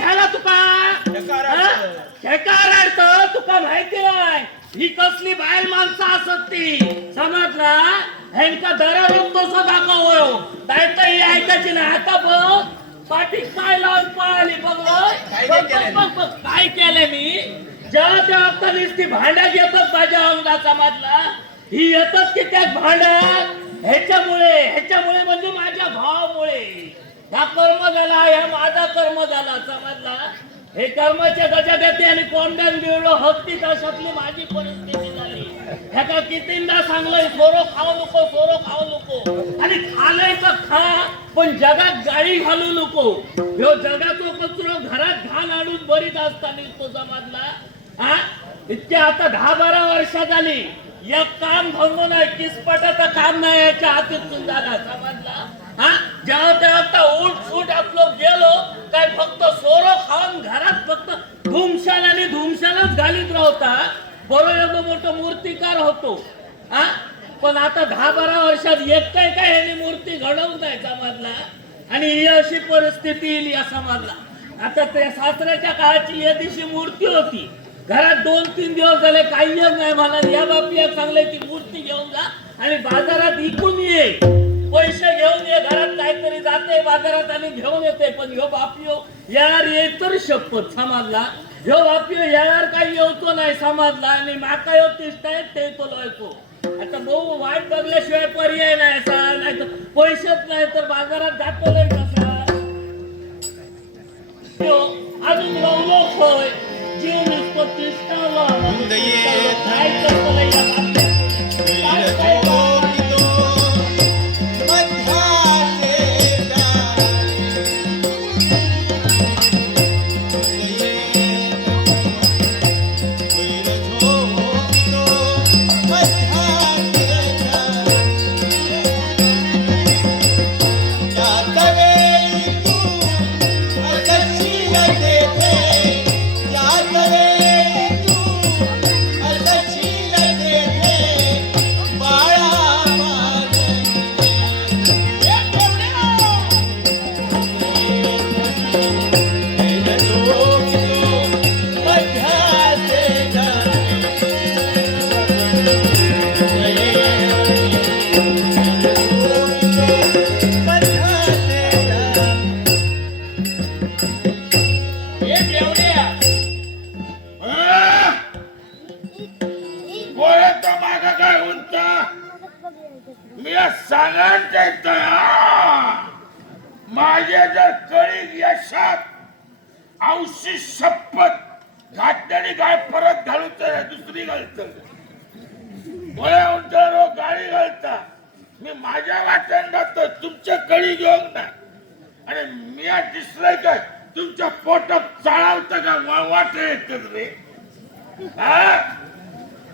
झाला तुका अर्थ तुका माहिती नाही ही कसली बाहेर माणसं असत ती समजला ह्यांका दररोज तसं दाखव दायचं ही ऐकायची नाही आता बघ पाठी काय लावून पळाली बघ काय केलं मी जेव्हा तेव्हा नुसती भांड्या घेतात माझ्या अंगात समजला ही येतात की त्या भांड्यात ह्याच्यामुळे म्हणजे माझ्या भावामुळे हा कर्म झाला ह्या माझा कर्म झाला समजला हे कर्माच्या गजात येते आणि कोंड्यात गिळलो हत्तीत अशातली माझी परिस्थिती झाली ह्याका कितींदा सांगलंय सोरो खाऊ नको आणि खालय तर खा पण जगात गाळी घालू नको ह्यो जगाचो कचरो घरात घाण आणून बरीच असताना तो समजला हा इतक्या आता 10-12 वर्ष झाली एक काम धंदो नाही किसपटाचं काम नाही याच्या हातीतून झाला समजला हा जेव्हा तेव्हा उठ आपलं गेलो काय फक्त सोरो खाऊन घरात फक्त धुमशालाच घालीत राहता बरोबर एवढं मोठं मूर्तिकार होतो हा पण आता 10-12 वर्षात एक काय ह्याने मूर्ती घडवून नाही समजला आणि ही अशी परिस्थिती येईल या समजला आता त्या सासऱ्याच्या काळाची या दिवशी मूर्ती होती घरात 2-3 दिवस झाले काही नाही म्हणा या बापी चांगले ती मूर्ती घेऊन जा आणि बाजारात विकून ये पैसे घेऊन ये घरात काहीतरी जाते बाजारात आणि घेऊन येते पण ह्यो बापियो यार ये तर शपथ समजला ह्यो बापियो यार काही येतो नाही समजला आणि माका यो तिष्टाय ते तो लोयको आता भाऊ वाईट बघल्याशिवाय पर्याय नाही असा नाही तर पैसेच नाही तर बाजारात जातो नाही कसा अजून लोक होय जीव नुसतो तिष्टावला काय करतो माझ्या जर कळी यशात औशी शपथ घातलेली गाय परत घालून तर दुसरी घालत गाडी घालता मी माझ्या वाट्यान जातो तुमच्या कळी घेऊन नाही आणि मी दिसलंय काय तुमच्या पोटात चाळवत का वाटे येतात रे हा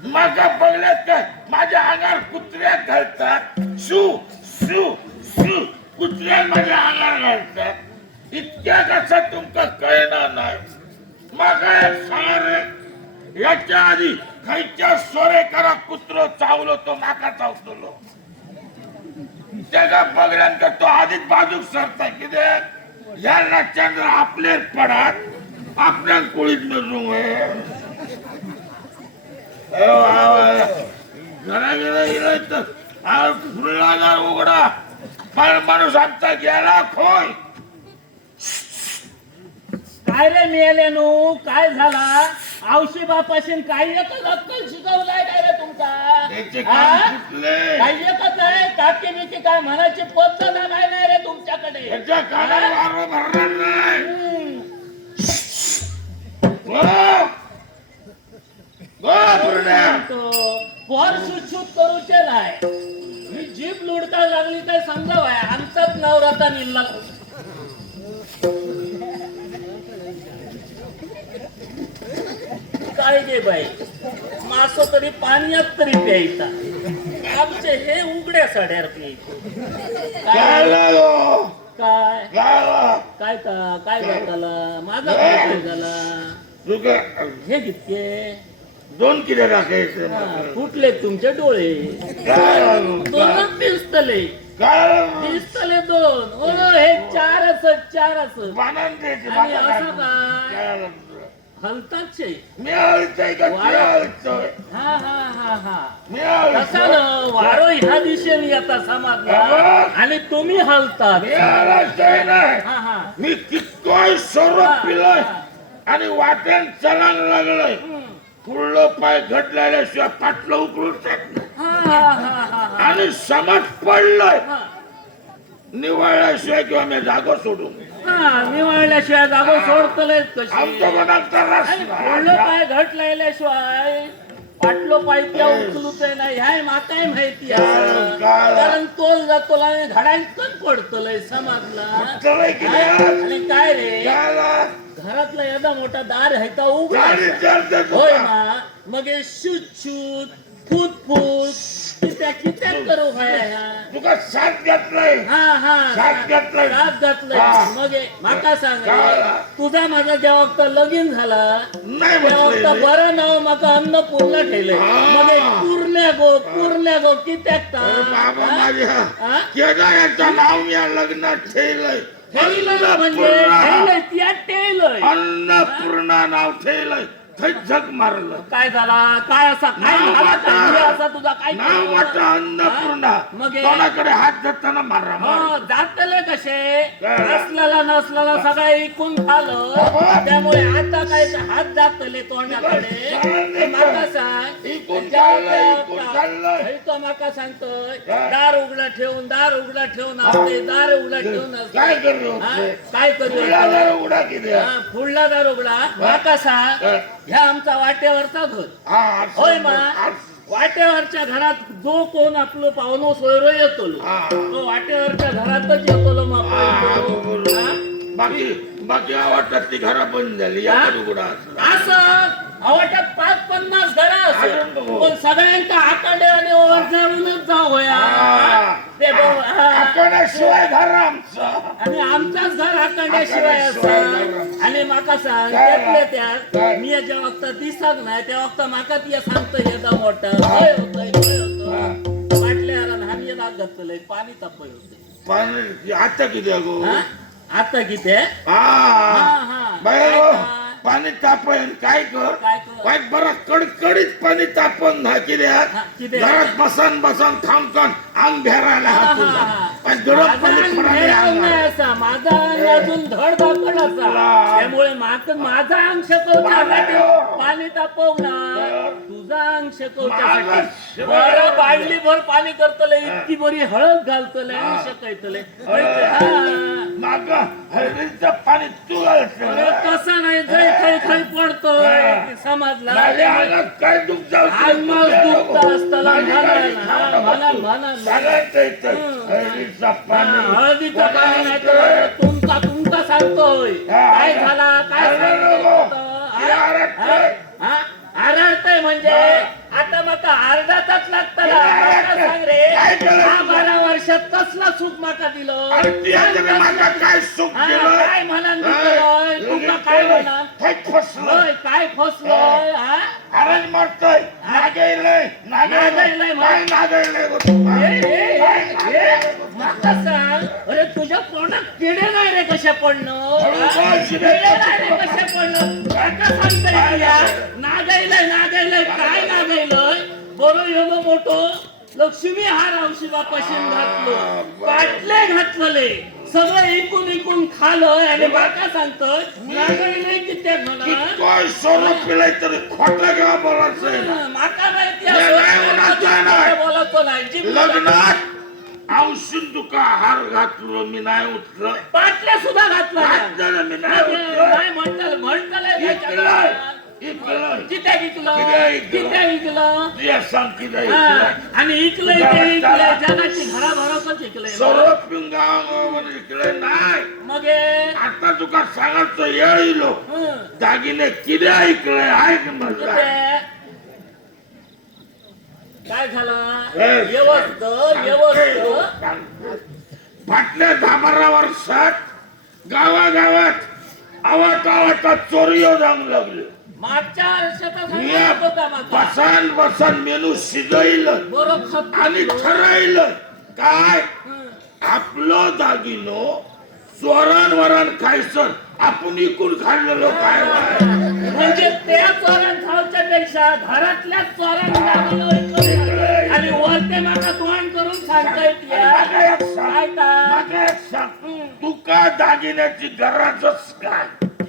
मागा बघल्यात काय माझ्या अंगावर कुत्र्या घालतात शू शू शू कुत्र्या माझ्या अंगावर घालतात इतक्या कसं तुमका कळणार नाही मागा एक सांगा रे याच्या आधी खायच्या सोरे करा कुत्र चावलो तो माका चावतो त्याला बघल्यानंतर तो आधीच बाजूक सरता किती याला चंद्र आपले पडात आपल्या कोळीत नजू घरा फुलला उघडा पण माणूस आमचा गेला खोय काय रे मिळाल्यानो काय झाला औषधी बापाशी काही एकच अक्कल शिकवलाय काय रे तुमचा काही एकच आहे काकी बिकी काय म्हणायची पद्धत काय नाही रे तुमच्याकडे पोर सुटसूट करूचे नाही ही जीप लुडका लागली काय समजाव आहे आमचाच नवराता निघला काय गे बाई मास तरी पाण्यात तरी प्यायचा आमचे हे उघड्या साड्यावर काय काय काय काय झाला माझा काय झाला हे कितके दोन किलो टाकायचे फुटले तुमचे डोळे दोन दिसतले काय दिसतले दोन ओ हे चार असत मानन द्यायची आणि मला असं काय काय हलतात शे मी हळतोय का ते हळतोय हा हा हा हा मी कसा हळतोय न वारो ह्या दिशेने येता समाजला आणि तुम्ही हलतात मी हळतोय नाही हा हा मी कितकोय स्वरूप पिलोय आणि वाटेन चलान लागलंय पुढलं पाय घडलेल्याशिवाय पाटलं उकळून टाकलं हा हा हा हा आणि समाज पडलंय हा निवळल्याशिवाय किंवा मी जागो सोडून हा निवळल्याशिवाय जागो सोडतलेच कशी आमच्या मनात तर आणि पुढलं पाय घट लायल्याशिवाय पाटलो पाय त्या उचलूच नाही ह्याय माकाय माहिती आहे कारण तोल जातो आणि घडायचं पडतलंय समाजला चलय की हा? आणि काय रे त्याला घरातला एवढा मोठा दार आहे का उघडा गाडी चालते होय मा मग हे शूट शूट फूट फूट कित्या करू ह्या तुका साथ घेतलंय हा हा साथ घेतलंय साथ घातलंय हा. मग हे माका सांग रे, कळलं. तुझा माझा जेव्हा वक्त लगीन झाला नाही तेव्हा वक्त म्हटलंय बरं नाव माका अन्न पूर्ण ठेवलंय हा. मग हे पूर्ण्या गो कित्याक बाबा माझ्या हा? केदाराचं नाव या लग्नात ठेवलंय ठेवलंय म्हणजे अन्नपूर्णा. ठेवलंय त्या ठेवलंय अन्नपूर्णा नाव ठेवलंय थै झक मारलं काय झाला काय असा काय नाव झाला वाटा. काय असा तुझा काय नाव वाटतं अन्नपूर्णा मग हे- तोंडाकडे हात धरताना मारा मार हो जातले कसे काय? असलेला नसलेला सगळं इकून खालं त्यामुळे आता काय हात जातले तोंडाकडे काय? माका सांग इकून ज्या चाललंय, त्या- इकून चाललंय. हे तो माका सांगतोय काय? दार उघडा ठेवून असते दार उघडा ठेवून असते काय करू हा? होते? काय करू तुला जरा उडा किती हा, पुढला दार उघडा माका सांग काय? ह्या आमचा वाटेवरचा घर हा, होय मा वाटेवरच्या घरात जो कोण आपलं पाहुणं सोयरो येतो हा. तो वाटेवरच्या घरातच येतो मग बाकी बाकी आवडतात ती घरा बंद झाली हा? या उघडा असं वाटत 5-50 घरा अजून असं बघू. पण सगळ्यांका आकडे आणि ओरझाळूनच जाऊ होया ते हा. आकड्याशिवाय घर आमचं आणि आमचाच घर आकडल्याशिवाय आकडल्याशिवाय असं आणि माका सांग काय? त्यातल्या त्यात काय? मी ज्या वक्त दिसत नाही त्या वक्त माका ती सांगतो येता मोठा होय होतं वाटल्या आम्ही राग घातलंय पाणी तापय होते पाणी आता किती आहे गो हा? आता किती आहे? हा हा. बाई काय हो, काय? पाणी तापन काय कर काय कर? काय बरं कडकडीत पाणी तापन ना कित्याक हा, किती घरात बसन बसन थांबकन अंग भेरायला हा, हात हा, तुझा हा. पण गरम माझा पाणी अंग फडायला भेरावं अंगाला. नाही असा. माझा अंग अजून धड धाकड असा ला. त्यामुळे माझा अंग शकवण्यासाठी बाळा. पाणी तापवणार तुझा अंग माझं शकवण्यासाठी शिवाय- बरं बाटली भर पाणी करतले इतकी बरी हळद घालतले आणि शकयतले माग हळदीचं पाणी तू घालतो तसा नाही जै खै खै पडतोय समाजला माझ्या अंगात काय दुख जाऊ आत्माच दुखत असताना म्हणा सगळ्यात येतं हळदीचं पाणी हळदीचं पाणी नाही तर तुमचा सांगतोय काय झाला काय आरडतय म्हणजे आता मका आरडाचाच लागतला मला सांग रे काय केलं? 12 वर्षात कसला सुख माका दिलं अरे तिला माझा काय सुख हा, केलं काय म्हणान दिलं तुमका काय म्हणान फसलं होय काय फसलोय हा अरे मरतोय नागायलंय नागायलंय म्हण. काय नागायलंय माका सांग अरे तुझ्या तोंडात किडे नाही रे कशा पडणं अरे हा? काय शिडे? किडे नाही रे कशा पडणं काका सांगताय या नागायलंय काय नागायलंय बरं एवढं मोठं लक्ष्मी हार औषधी बापाशीन घातलो पाटले घातले सगळं इकून खालं आणि बाका सांगतोय नागायलंय किती म्हणा काय स्वरूप पिलाय तरी खोटं का बोलायचं आहे ना माका माहिती नाही, नाही, उन्हाचं नाही. बोलतो नाही जी लग्नात औषध तुका हार घातलो मी नाही उठलं पाटल्या सुद्धा घातला घातलं मी नाही उठलं नाही म्हणताल इकलं किती विकलं किती विकलं तुझ्या सांग किती हा, आणि इकलंय ते इकलंय जगाची घराभरातच इकलंय सर्व पिंगावर इकडे नाही मग हे, आता तुका सांगायचं येळीलो हं, दागिने किती ऐकलंय ऐक म्हणलं ते काय झालं हे, व्यवस्थ फाटल्या 10-12 वर्षात गावागावात आवाटा चोरी जाऊ लागली मागच्या वर्षात होता माझा बसन मेनू शिजवलं बरोबर आणि ठरवलं काय आपलं दागिनो चोरांवरान खायचं आपण इकून खाल्लेलो काय वाय? म्हणजे त्या चोरां खावच्या पेक्षा घरातल्या चोरांना आणि वरते माका तोंड करून सांगता येते माका एक सांग, काय का माका एक सांग, तुका दागिन्याची गरजच काय?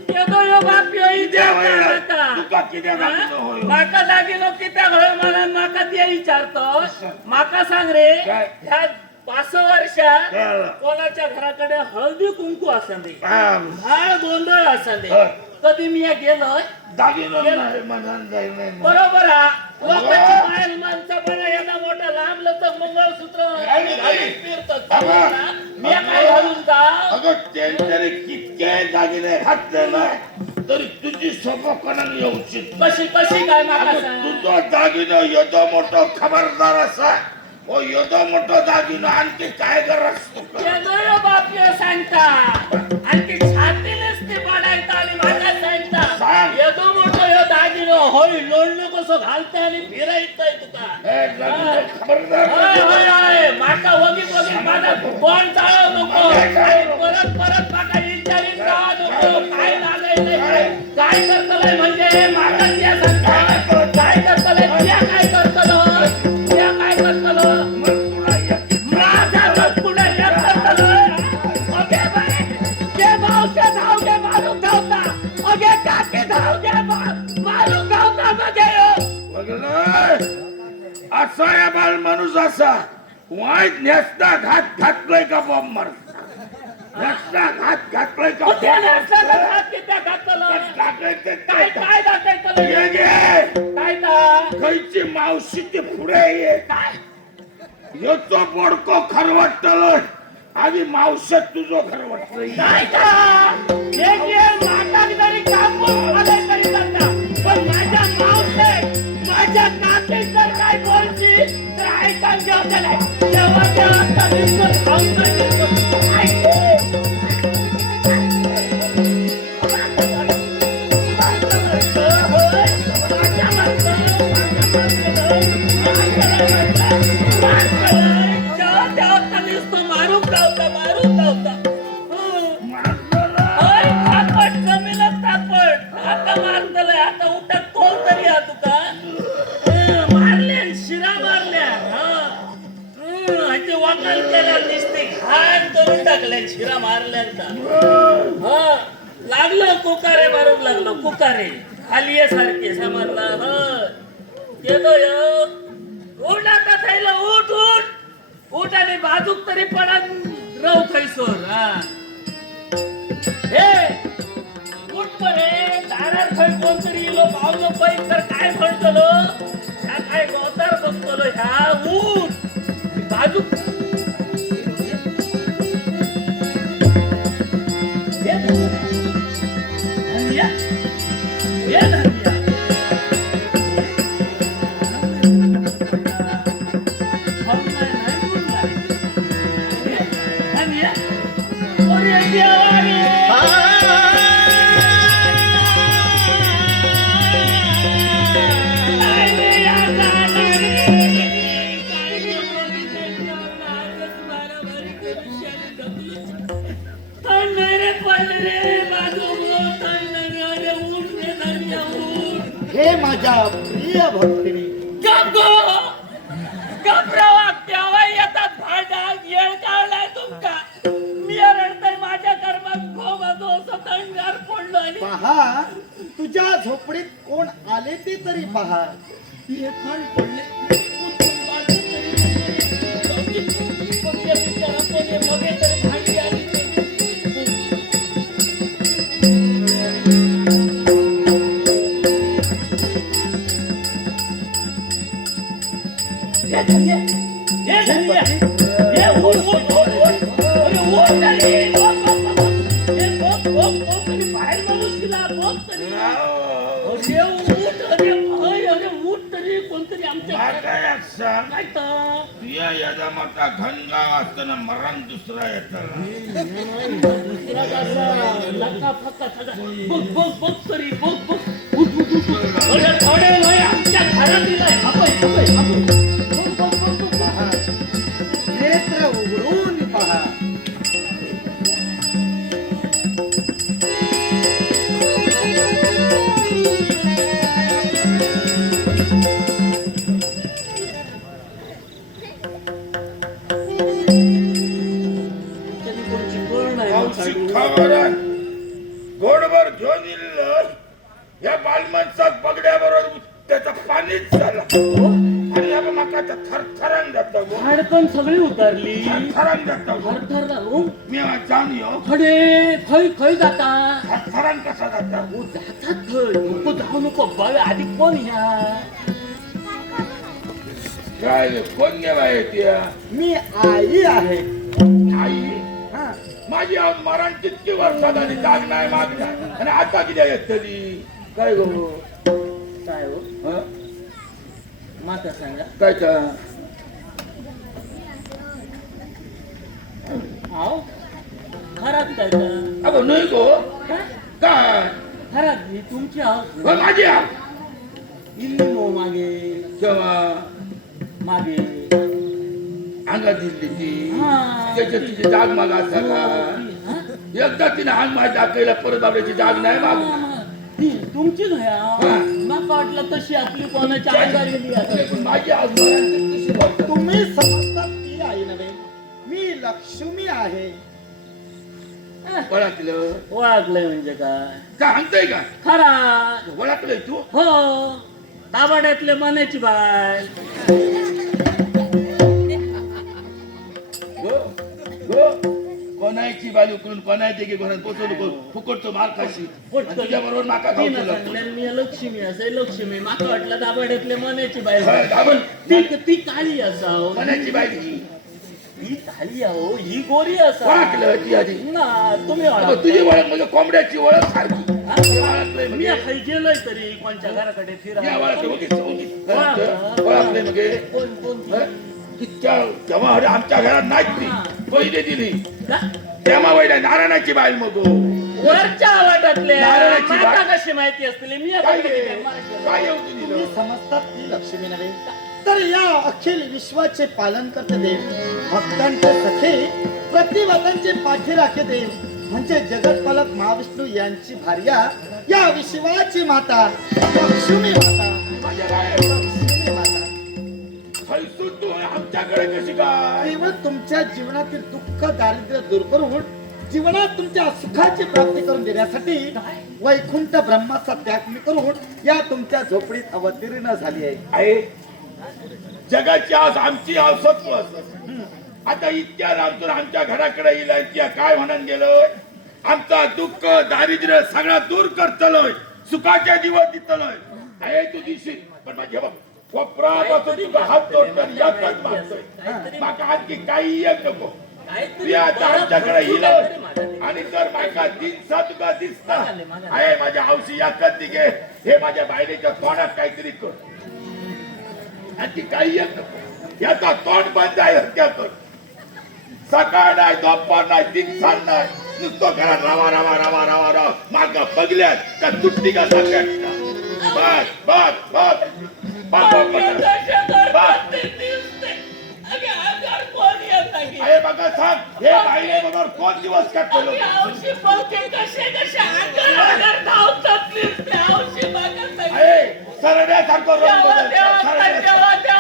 येदो यो बाप यो कित्या होय? माका तुका कित्या दागिनो होय? माका दागिनो कित्या होय मला माका ते विचारतो माका सांग रे काय? ह्या 5 वर्षात काय? कोणाच्या घराकडे हळदी कुंकू असंदे आम, भाळ गोंधळ असंदे होय. कधी मी गेलोय दागिनो नाही म्हणून जाईल नाही. बरोबर हा लोकांची बाहेर माणसं बरं यांना मोठं लांबलं तर मंगळसूत्र घालून फिरतात. अगं. मी काय घालून का अगं त्यांच्याकडे कितके दागिने घातले नाही तरी तुझी सोबत कोणाला येऊची कशी कशी काय माका सांग तुझा दागिनो येतो मोठो खबरदार असा हो येतो मोठो दागिनो आणखी काय गरज तुका? येदोय बापयो सांगता आणखी छाती नसते पडायचा आणि माझ्या सांगता सांग. येदो मोठो यो दागिनो होय लोणलं कसं घालते आणि फिरायचंय तुका हे दागिनो खबरदार होय होय होय माका वगीत वगीत माझा कोण चालव नको आणि परत परत माका विचारित राहा नको काय लागायचंय काय करतलंय म्हणजे माका त्या सांगता काय करतलंय त्या काय करतलं त्या काय करतलं मग तुला एक माझा रथ पुढे येत करतलं अगे बाई ते भावचे धाव घे मारून धावता अगे काके धाव घे मारून धावता बघे असा या बाल माणूस असा वाईट नेसता घात घातलोय का बॉम्ब मार नेसता घात घातलोय का त्या नसल्याचा हात कित्या घातलं काय काय दाखवायचं ये गे काय का खयची मावशी ते पुढे ये काय योचो बोडको खरवटतलोय आधी मावशात तुझं खरवटतोय काय का एक येळ नाटक जरी काम आलंय तरी करता पण माझ्या मावसे माझ्या नाते जर काय बोलची तर ऐकायला जेवते नाही तेव्हा तेव्हा दिसतो खाऊन दिसतो शिरा मारल्यानंतर लागलं कुकारे मारून लागलं कुकारे खाली सारखे समजला येतो उठ आता थैला उठ उठ उठ आणि बाजूक तरी पडा रव थैसोर हे उठ परे दारात थंड कोणतरी इलो पावलो पैक तर काय म्हणतलो ह्या काय गोतार बघतलो ह्या उठ बाजूक हे माझ्या प्रिय भक्तिनी येतात भांडा येळ काढलाय तुमका मी रडतय माझ्या कर्मात भो माझो असं तंगार पडलो आणि पहा तुझ्या झोपडीत कोण आले ते तरी पहा हे थंड पडले मगे तरी भांडी आली बाहेर माणूस तिला बघ तरी तरी कोणतरी आमच्या काय सांग काय तर तुझ्या यादा मोठा घनगाव असताना मरण दुसरा येतं लका फक्का बघ बघ बघ तरी बघ बघ उठ उठ उठ थोडे वय आमच्या घरात दिलाय नेत्र उघडून पहा बरोबर घेऊन येईल या बालमानसाक बघड्याबरोबर त्याचा पाणीच झाला आणि या माकाचा थरथरान जातो हाडकन सगळी उतरली थरथरान जातो थरथर झालो मी जाऊन येऊ खडे खय खय जाता थरथरान कसा जाता हो जातात खय नको जाऊ नको बघ आधी कोण ह्या काय कोण गेला येते मी आई आहे. आई हा. माझी आज मरण कितकी वर्षात आली जाग नाही माग नाही आणि आता किती येत तरी काय गो काय हो हं? माता सांगा काय तर आव खरात काय तर अगो नाही गो काय काय खरात ही तुमची आहोत हो, माझी आ. इल्ली नो मागे केव्हा मागे अंगात दिली ती हा. त्याच्या तिची जाग माग असा का हा? एकदा तिने अंग माझ्या दाखवला परत बाबड्याची जाग नाही माग ती तुमचीच ह्या हा. मला वाटलं तशी आपली कोणाच्या अंगात गेली आता पण माझी आज मरण कशी बोलतात तुम्ही समजतात ती आई नव्हे, मी लक्ष्मी आहे. ओळखलं ओळखलंय म्हणजे काय काय सांगतोय का खरा ओळखलंय तू हो दाबाड्यातले मनाची बाय गो गो कोणाची बाजू उकळून कोणाची की कोणा पोचवलं फुकटतो मार खाशी तुझ्या बरोबर माका तिनं खाऊ सांगलं मी लक्ष्मी असे लक्ष्मी माका वाटलं दाबाड्यातले मनाची बाय दाबण ती काळी असाव कोणाची बाई ही काळी आहो ही गोरी असाव ओळखलं ती आधी ना तुम्ही अगं, ओळख तुझी ओळख म्हणजे कोंबड्याची ओळख सारखी ते ओळखलंय मी म्हणजे खाली गेलोय तरी कोणच्या घराकडे या फिरा ओळखलं ओळखलंय म्हणजे कोण कोण हं? तिच्या तेव्हा अरे आमच्या घरात नाही ती पहिले दिली का? तेव्हा वैद्य नारायणाची बाईल मग वरच्या वाटातले नारळाची माता बाग. कशी माहिती असतील मी आता काय कधी रे? काय माहिती? काय येऊ तू तुम्ही दिलं समजतात ती लक्ष्मी नव्हे, तर या अखिल विश्वाचे पालन करते देव, भक्तांचे सखे, प्रतिव्रतांचे पाठीराखे देव म्हणजे जगतपालक महाविष्णू यांची भार्या या विश्वाची माता लक्ष्मी माता. माझ्या काय लक्ष्मी माता हैसून तू आमच्याकडे कशी काय केवळ तुमच्या जीवनातील दुःख दारिद्र्य दूर करून जीवनात तुमच्या सुखाची प्राप्ती करून देण्यासाठी वैकुंठ ब्रह्माचा त्याग मी करून या तुमच्या झोपडीत अवतीर्ण झाली आहे. आहे जगाची आज आमची आवसत्व असत आता इतक्या लांबून आमच्या घराकडे येईल इतक्या काय म्हणून गेलोय आमचा दुःख दारिद्र्य सगळा दूर करतलोय सुखाच्या दिवस दितलोय आहे तू दिशी पण माझे बघ कोपरापासून तुझा हात जोडतो एकच मागतोय माका आणखी काही एक नको काहीतरी ती आता बरं आमच्याकडे भरपूर येईल काहीतरी माझ्या आणि जर माका दिनसा तुका दिसता आहे माझ्या हौशी एकच दिगे हे माझ्या बायलेच्या तोंडात काहीतरी कर आणि ती काही एक नको याचा तोंड बंद आहे हत्यातून सकाळ नाही दुपार नाही दिनसार नाही नुसतं घरात रावा रावा रावा रावा राव माग बघल्यात का तुटती का सगळ्यात बस बस बस अरे बघा सांग हे बाईने बरोबर कोण दिवस काढतो अरे सरड्यासारखं रंग बदलतो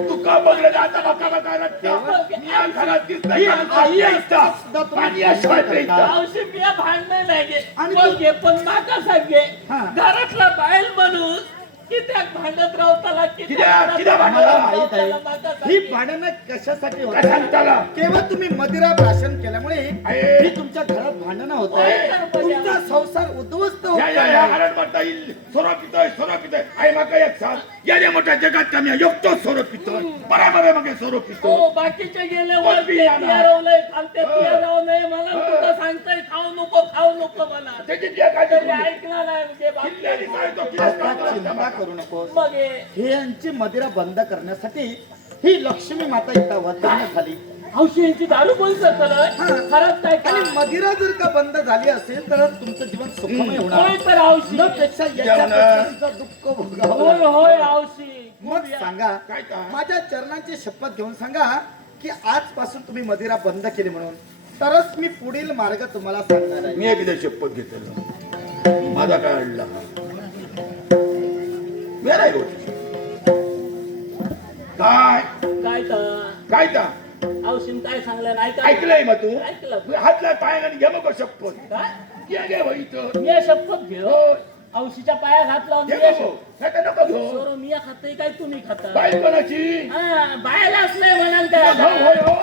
तू का बघलं आता बघा बघा रट्टा मी या घरात दिसतंय का? आई इथं. असता सुद्धा तुम्ही पाणी अशिवाय करता. इथं. भांडण लागे आणि बोलगे पण माका सांगे हा. घरातला बाहेर माणूस कित्याक भांडत राहताला कित्याक भांडत मला राहताला? माहित आहे ही भांडणं कशासाठी काय होतात सांगताला केवळ तुम्ही मदिरा प्राशन केल्यामुळे आहे. ही तुमच्या घरात भांडणं होत आहे आहे. तुमचा संसार उद्ध्वस्त होत या या या हरण म्हणता येईल सोरा पितोय आई माका एक सांग या मोठ्या जगात कमी एकटो सोरो पितोय बराबर मग सोरो पितो हो बाकीचे गेले वर कोण बी आणा. रवलंय खालते हो. राहू नये मला हो. कुठं सांगताय खाऊ नको मला त्याची जे काय तरी ते ऐकणार नाही म्हणजे बाकी- किल्ल्याने काय तो आता किल्ला चिंता करू नको मग हे हे यांची मदिरा बंद करण्यासाठी ही लक्ष्मी माता इथं अवतीर्ण झाली हौशी यांची दारू कोण करतलंय हा. खरंच काय आणि मदिरा जर का बंद झाली असेल तर तुमचं जीवन सुखमय होय होणार तर हौशी पेक्षा याच्यापेक्षा तुमचं दुःख भोगावं होय लागणार. होय हौशी मग सांगा काय तर? माझ्या चरणांची शपथ घेऊन सांगा की आजपासून तुम्ही मदिरा बंद केली म्हणून तरच मी पुढील मार्ग तुम्हाला सांगणार आहे मी एकदा शपथ घेतलेलं माझा काय अडला मी नाही बोलत. काय काय तर काय का औषध काय सांगलं नाही का ऐकलंय मग तू ऐकलं हातला पाय आणि घे मग शपथ काय घे घे भाई इथं मी शपथ घेऊ होय. औषधीच्या पाया घात लावून घे मी नको नाही नको घेऊ सोरो मी खातोय काय तुम्ही खाता बाई कोणाची हा बायला असलंय म्हणाल तुझा त्या भाऊ होय हो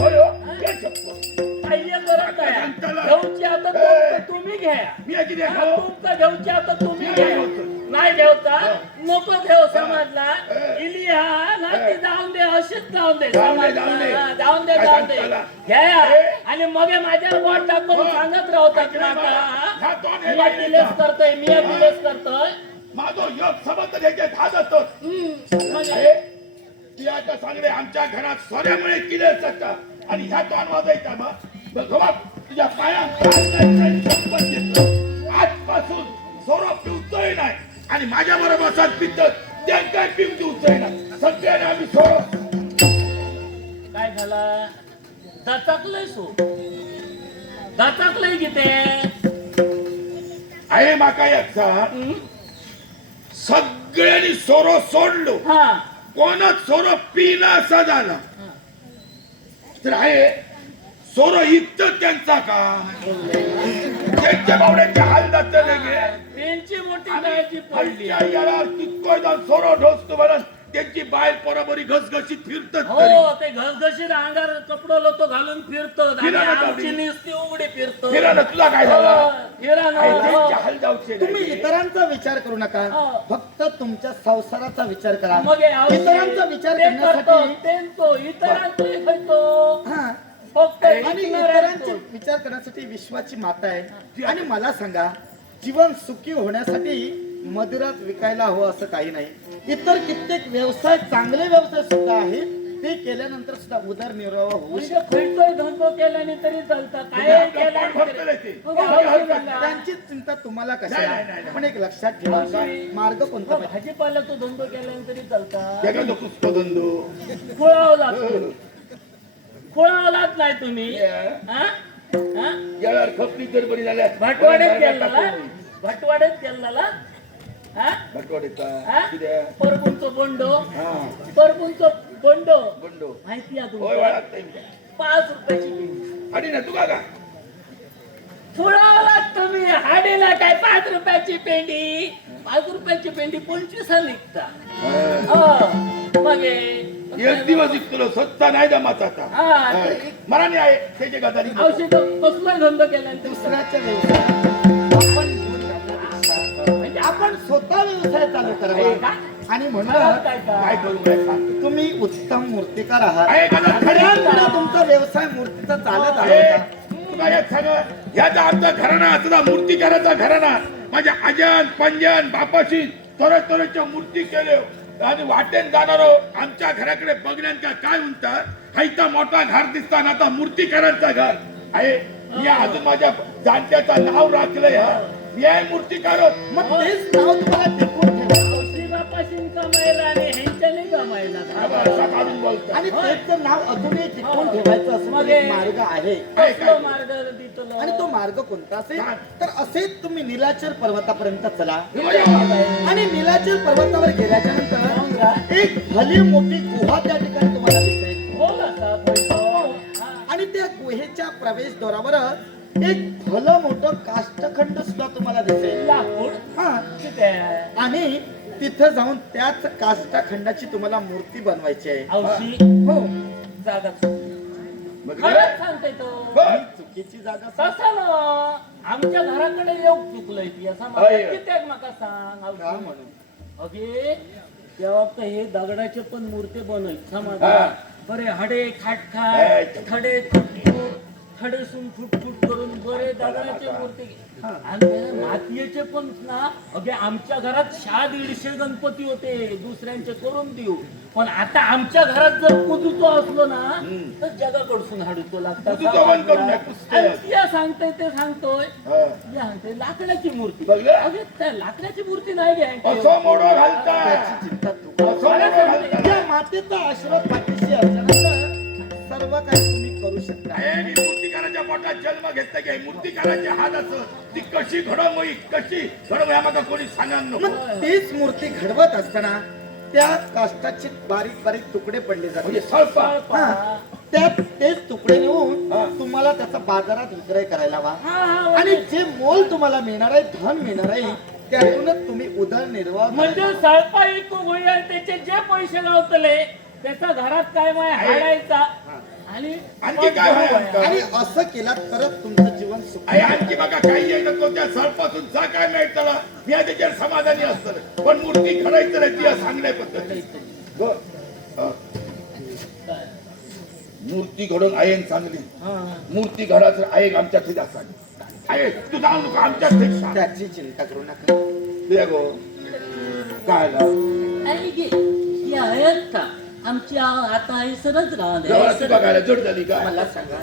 होय हो घे शपथ पाहिजे करत काय सांगताला. घेऊची आता ए. तुम्ही घ्या मी किती हा, खाऊ तुमचं घेऊची आता तुम्ही नाही घ्या घेऊचं. नाही घेऊचा नको घेऊ समजला ए. इलिया ना ती जाऊन दे अशीच जाऊन दे जाऊन दे, समजला? जाऊन दे. हा, जाऊन दे काय जाऊन दे सांगताला? घ्या ए. आणि मग हे माझ्यावर बोट टाकून हो. सांगत राहतात ऐकलं माका बा. हा, दोन हे मी बाई दिलेच देता. करतोय मी दिलेच करतोय माझो योग सबंध घ्यायचे धाद असतो मग ती आता सांगले आमच्या घरात सोन्यामुळे किले असतात आणि ह्या दोन वाजायचा मग तुझ्या पायात शपथ घेतो आजपासून सोरो पिवतोय नाही आणि माझ्या बरोबर असत पित त्यांना पिऊ देऊचोय नाही सगळ्यांना आम्ही सोरो काय झाला दचकलंय सो दचकलंय किती आहे माका एक सांग सगळ्यांनी सोरो सोडलो हा कोणच सोरो पिला असा झाला तर आहे सोरो इतकं त्यांचा का त्यांच्या बावड्यांच्या हाल जात त्यांची मोठी काळजी पडली सोरो ढोसतो म्हणून त्यांची बाहेर बरोबरी घसघशीत फिरतात हो ते घसघशीत अंगार कपडो लोतो घालून फिरतो आणि फिरायला आमची जाऊ. नुसती उघडी फिरतो फिरायला तुला काय झालं हो, फिरायला, आहे, हो. त्यांच्या हाल जाऊचे तुम्ही नाही. इतरांचा विचार करू नका हो. फक्त तुमच्या संसाराचा विचार करा मग हे औषध इतरांचा विचार ते करतो, करण्यासाठी ते तो इतरांचोही करतो हा फक्त आणि इतरांचे इतरांचो. विचार करण्यासाठी विश्वाची माता आहे आणि मला सांगा जीवन सुखी होण्यासाठी मदिरात विकायला हवं असं काही नाही इतर कित्येक व्यवसाय चांगले व्यवसाय सुद्धा आहेत ते केल्यानंतर सुद्धा उदरनिर्वाह होऊ म्हणजे शकतो खैतोय धंदो केल्याने तरी चालतं म्हणजे काय आपलं केलं पोट भरतंय ते. मग औषध झाला. त्यांची चिंता तुम्हाला नाही, कशा नाही, नाही. पण एक लक्षात ठेवा औषधी. मार्ग कोणता मग पाहिजे? भाजीपाला तो धंदो केल्याने तरी चालता एखादं पुष्पधंदो खोळावं लागतो खोळावं लागत नाही तुम्ही Yeah. हा? हा? यावर खपली तर बरी झाल्या भटवाड्यात केलेला भटवाड्यात केलेला हा भटवाडीचा हा? किती परपूंचो बोंडो हा परपूंचो बोंडो बंडो माहिती आहे होय तुम्हाला वाळत नाही 5 रुपयाची पेंडी आणि ना तू का फुलावला तुम्ही हाडीला काय 5 रुपयाची पेंडी 5 रुपयाची पेंडी 25 निघता हो मग एक दिवस इकलो स्वतः नाही जमाचा आता हा मला नाही आहे त्याचे गदारी औषध कसला धंदो केल्यानंतर दुसऱ्याच्या व्यवसायात आपण घेऊन जाण्यापेक्षा म्हणजे आपण स्वतः व्यवसाय चालू आहे करावा का? आणि म्हणून काय काय करू काय सांग तुम्ही उत्तम मूर्तिकार आहे आहात का? खऱ्या तुमचा व्यवसाय मूर्तीचा चालत अरे, आहे का? तुला एक सांग याचा आमचा घराणा असला मूर्तिकाराचा घराणा माझ्या आजन पंजन बापाशी तोरच्या मूर्ती केले आणि वाटेन जाणारो आमच्या घराकडे बघण्यात काय म्हणतात हा इथं मोठा घर दिसता ना आता मूर्तिकारांचा घर आहे मी अजून माझ्या जाणत्याचं नाव राखलंय हा मी आहे मूर्तिकार मग तेच नाव तुम्हाला टिकून ठेवा औषधापासून कमायला आणि ह्यांच्याने कमायला असा काढून बोलतो आणि तेच जर नाव अजूनही टिकून ठेवायचं असं मग एक मार्ग आहे कसलो मार्ग दिसलो आणि तो मार्ग कोणता असेल तर असेच तुम्ही निलाचल पर्वतापर्यंत चला आणि आणि निलाचल पर्वतावर गेल्याच्या नंतर एक भली मोठी गुहा त्या ठिकाणी तुम्हाला दिसेल हो असा पैसा आणि त्या गुहेच्या प्रवेशद्वारावर एक भलं मोठं काष्ठखंड सुद्धा तुम्हाला दिसेल लाकूड हा किती आहे? आणि तिथं जाऊन त्याच काष्ठखंडाची तुम्हाला मूर्ती बनवायची आहे औषधी हो जागा मग खरंच सांगते तो बरं. ही चुकीची जागा तसं ना आमच्या घराकडे येऊ चुकलंय ती असं अय. कित्याक म्हाका सांग का औषधी. म्हणून अगे तेव्हा तर हे दगडाचे पण मूर्ती बनवत समज हा. बरे हडे अय. खाट थडे फुटफुट थडेसून फुटफुट करून बरे दगडाचे मूर्ती आणि ते मातीयेचे पण ना अगे आमच्या घरात 150 गणपती होते दुसऱ्यांचे करून देऊ पण आता आमच्या घरात जर कुदूचो असलो ना तर जगाकडसून हाडूचो लागतात कुदूचो बंद करून या कुस्त्या. आणि या सांगतोय ते सांगतोय हा. या सांगतोय लाकडाची मूर्ती बघलं? अगे त्या लाकडाची मूर्ती नाही घ्यायची असं मोडो घालता त्याची चिंता तू असं मोडो घालता या मातेचा आशीर्वाद पाठीशी असल्यानंतर सर्व काही तुम्ही करू शकता हे मी मूर्तिकाराच्या पोटात जन्म घेतला की मूर्तिकाराचे हात असं ती कशी घडवमोई कशी घडवमोई आम्हाला कोणी सांगा नको मग तीच मूर्ती घडवत असताना त्या काष्टाचे बारीक बारीक तुकडे पडले जाते म्हणजे सळपा. हा. त्यात तेच तुकडे नेऊन तुम्हाला त्याचा बाजारात विक्रय करायला हवा आणि जे मोल तुम्हाला मिळणार आहे, धन मिळणार आहे, त्यातूनच तुम्ही उदरनिर्वाह म्हणजे सळपा इकू होईल आणि त्याचे जे पैसे लावतले त्याचा घरात काय माय हाडायचा आणि आणखी काय आहे आमचं? आणि असं केलं तरच तुमचं जीवन सुख आई आणखी बघा काही येत नको त्या सळपासून जा काय नाही त्याला मी त्याच्यावर समाधानी असतं पण मूर्ती घडायचं नाही ती सांगण्या पद्धती मूर्ती घडून आयन चांगली मूर्ती घडायचं आयन आमच्या ठिकाणी सांग आहे तू जाऊ नको आमच्या ठिकाणी त्याची चिंता करू नका. दे गो काय आणि गे ही आहेत का आमची आता आहे सरच जवळ तू बघायला जोड झाली का मला सांगा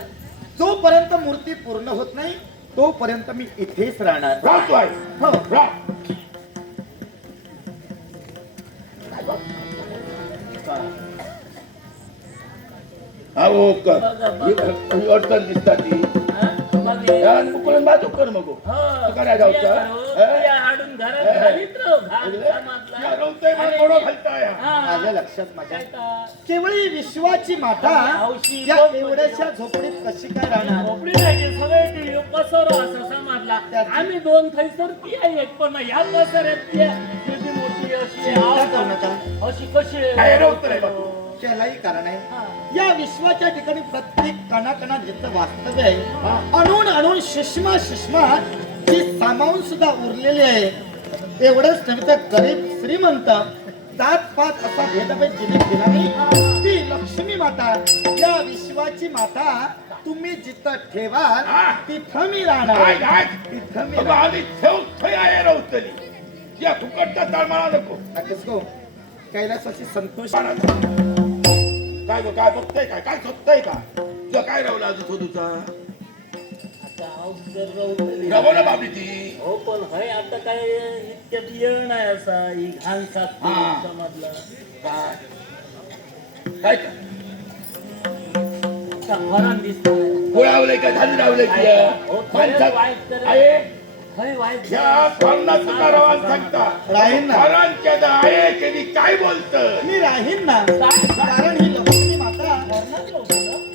जोपर्यंत मूर्ती पूर्ण होत नाही तोपर्यंत मी इथेच राहणार. राहतो आहे हो. राह अहो कर ही अडचण दिसता ती मुकुळून बाजू कर मग काय जाऊचा हाडून घरात घालीत राहू, घाल समाजला. रवतय मला गोडो घालताय आलं लक्षात माझ्या. केवळ ही विश्वाची माता हौशी या एवढ्याशा झोपडीत कशी काय राहणार? झोपडी नाही सगळे कसर असं समाजला आम्ही दोन थैसर ती आहे एक पण ह्या कसर आहेत त्या किती मोठी अशी चिंता करू आव- नका. अशी कशी काय रवतय बाबू त्यालाही कारण आहे. या विश्वाच्या ठिकाणी प्रत्येक कणाकणात जिथं वास्तव्य आहे आणून आणून सुषमा जी सामावून सुद्धा उरलेली आहे. एवढंच नव्हे तर गरीब श्रीमंत जात पात असा भेदभेद जिने केला नाही. ती लक्ष्मी माता या विश्वाची माता तुम्ही जिथं ठेवाल तिथं मी राहणार. तिथं मी राहणार. आणि ठेव आहे रवतली या फुकटचा ताळ मला नको नक्कीच गो. कैलासाची संतोष काय गो काय बघताय काय काय शोधताय का तुझं काय रावला अजून शोधूचा रवो ना बाबी ती हो पण हाय आता काय इतक्यात येळ नाही असा ही घाण साफ हा. समाजला काय काय का हरण दिसतोय गोळावलंय का धान रावलंय हो, खरंच वाईट तर- आहे खय वाईट या पन्नास तुकारावान सांगता राहीन ना. घरांच्या आहे कधी काय बोलत मी राहीन ना. कारण ही लक्ष्मी माता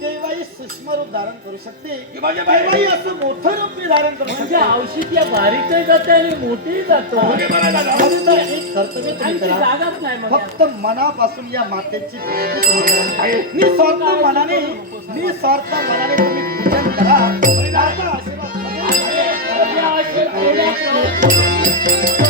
केव्हाही सूक्ष्म रूप धारण करू शकते, की माझ्या बाई- केव्हाही असं मोठं रूप मी धारण करू म्हणजे शकते. औषध या बारीकही जाते आणि मोठी जातो म्हणजे मला दादा म्हणून तर एक कर्तव्य तुम्ही आणि ती करा. जागाच नाही मग फक्त मनापासून या मातेची भक्ती तुम्ही करा. निस्वार्थ मनाने तुम्ही पूजन करा. माझा आशीर्वाद सदैव या अशी थोड्या-